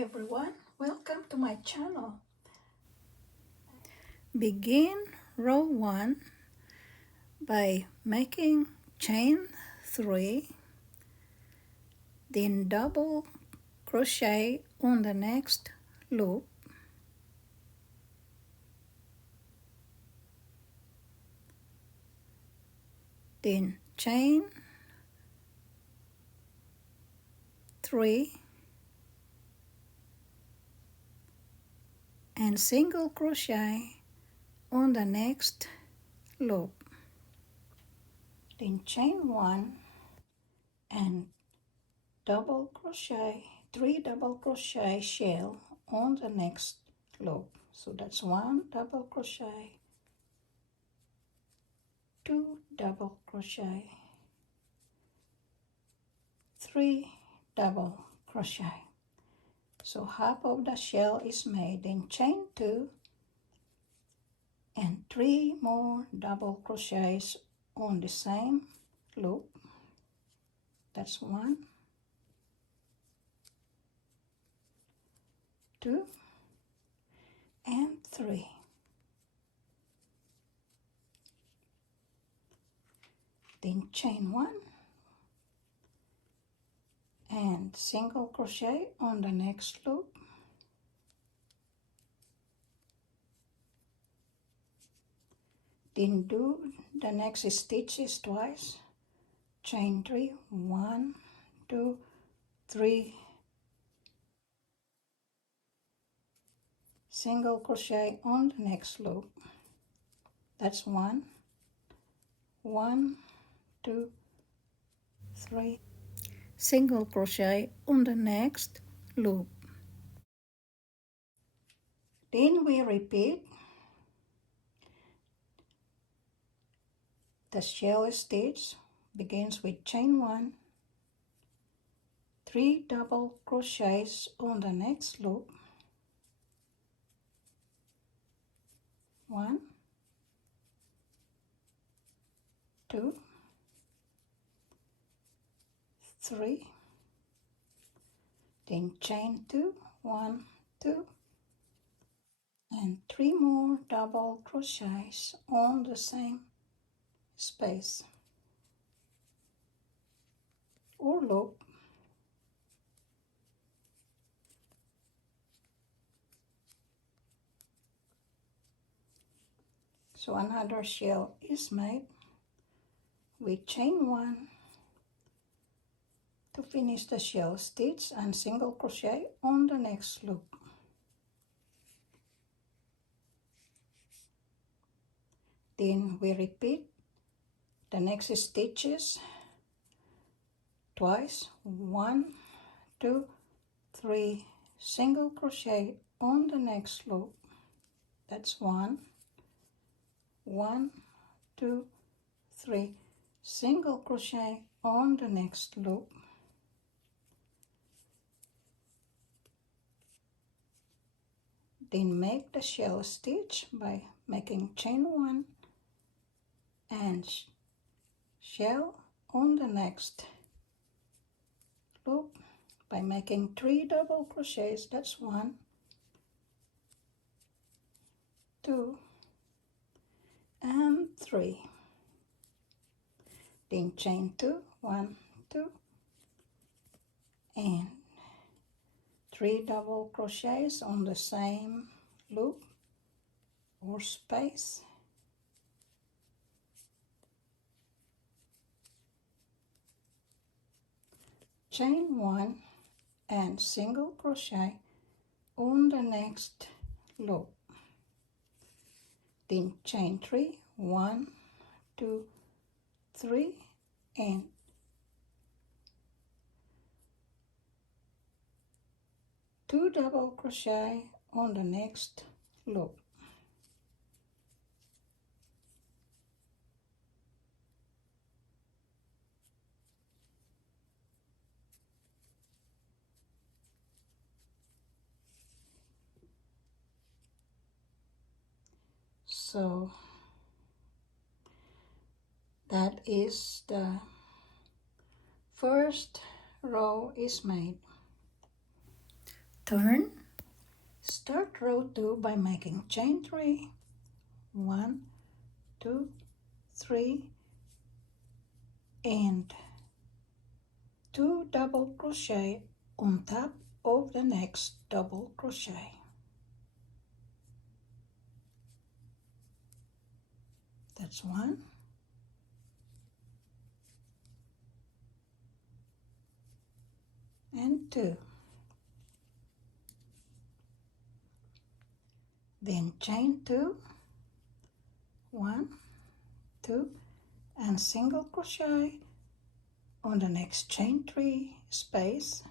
everyone, welcome to my channel. Begin row 1 by making chain 3, then double crochet on the next loop, then chain 3 and single crochet on the next loop, then chain 1 and double crochet 3 double crochet shell on the next loop. So that's 1 double crochet, 2 double crochet, 3 double crochet. So half of the shell is made, then chain 2 and 3 more double crochets on the same loop. That's 1, 2 and 3. Then chain 1 and single crochet on the next loop, then do the next stitches twice, chain 3, 1, 2, 3, single crochet on the next loop. That's 1, 1, 2, 3, single crochet on the next loop. Then we repeat the shell stitch. Begins with chain 1, 3 double crochets on the next loop, 1, 2, 3, then chain 2, 1, 2, and 3 more double crochets on the same space or loop. So another shell is made. We chain 1 to finish the shell stitch and single crochet on the next loop. Then we repeat the next stitches twice, 1, 2, 3, single crochet on the next loop. That's 1, 1, 2, 3, single crochet on the next loop. Then make the shell stitch by making chain 1 and shell on the next loop by making 3 double crochets. That's 1, 2, and 3. Then chain 2, 1, 2, and 3 double crochets on the same loop or space. Chain 1 and single crochet on the next loop. Then chain 3, 1, 2, 3, and 2 double crochet on the next loop. So that is the first row is made. Turn. Start row 2 by making chain 3, 1, 2, 3, and 2 double crochet on top of the next double crochet. That's 1, and 2. Then chain 2, 1, 2, and single crochet on the next chain 3 space.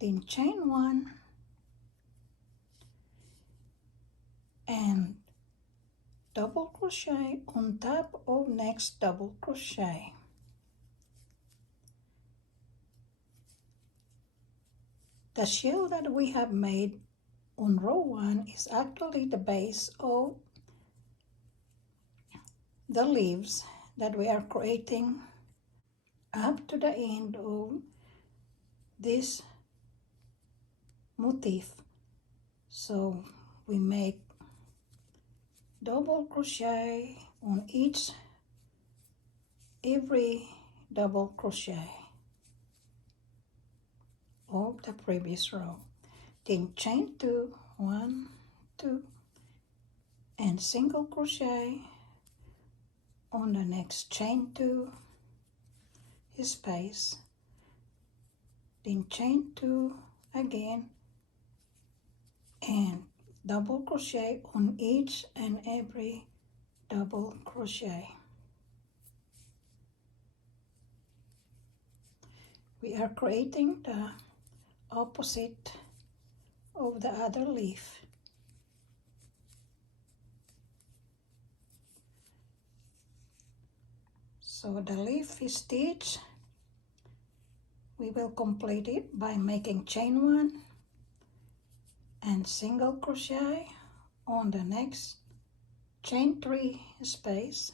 Then chain 1 and double crochet on top of next double crochet. The shell that we have made on row 1 is actually the base of the leaves that we are creating up to the end of this motif. So we make double crochet on every double crochet of the previous row. Then chain 2, 1, 2, and single crochet on the next chain 2 space. Then chain 2 again and double crochet on each and every double crochet. We are creating the opposite of the other leaf. So the leaf stitch, we will complete it by making chain 1 and single crochet on the next chain 3 space.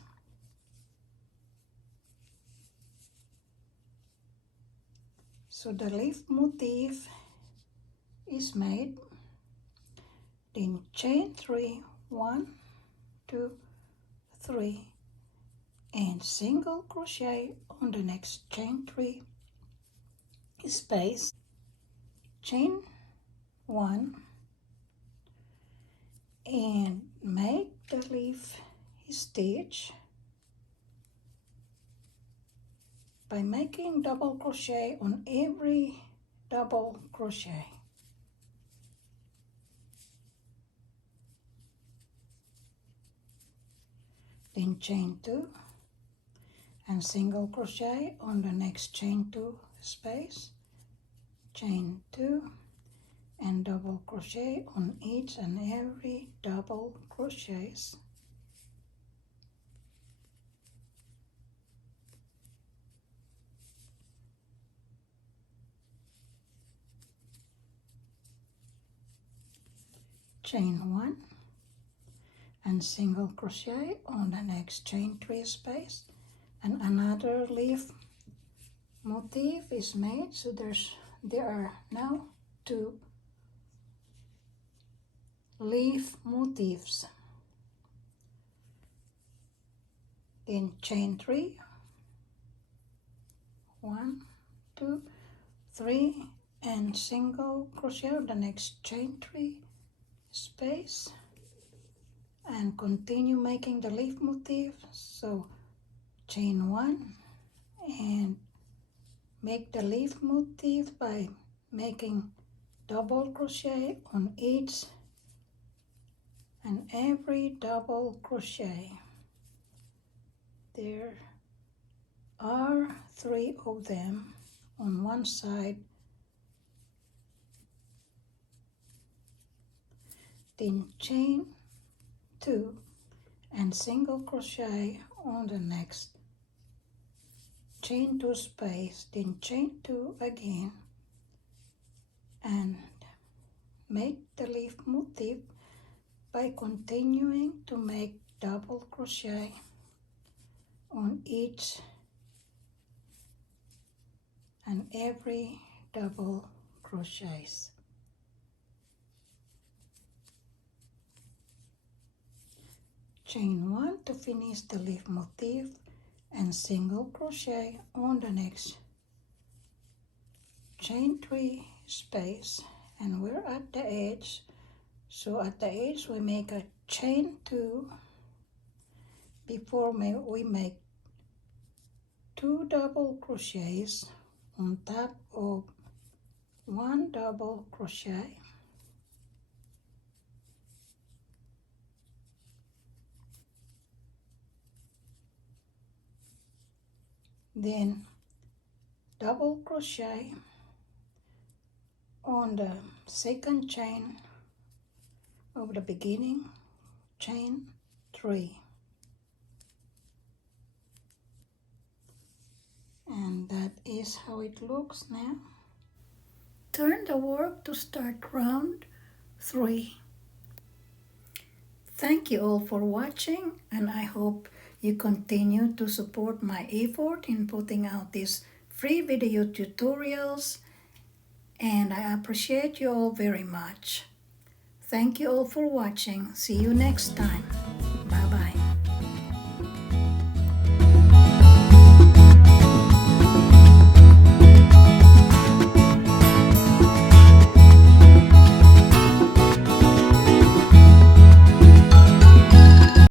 So the leaf motif is made. Then chain 3, 1, 2, 3, and single crochet on the next chain 3 space. Chain 1 and make the leaf stitch by making double crochet on every double crochet. Then chain 2 and single crochet on the next chain 2 space. Chain 2 and double crochet on each and every double crochets. Chain 1 and single crochet on the next chain 3 space, and another leaf motif is made. So there are now 2 leaf motifs. Then chain 3, 1, 2, 3, and single crochet on the next chain 3 space, and continue making the leaf motif. So chain 1 and make the leaf motif by making double crochet on each and every double crochet. There are 3 of them on one side. Then chain 2 and single crochet on the next chain 2 space, then chain 2 again and make the leaf motif by continuing to make double crochet on each and every double crochets. Chain 1 to finish the leaf motif and single crochet on the next. Chain 3 space, and we're at the edge, so at the edge we make a chain 2 before we make 2 double crochets on top of 1 double crochet. Then double crochet on the second chain of the beginning, chain 3. And that is how it looks now. Turn the work to start round 3. Thank you all for watching, and I hope you continue to support my effort in putting out these free video tutorials, and I appreciate you all very much. Thank you all for watching. See you next time. Bye bye.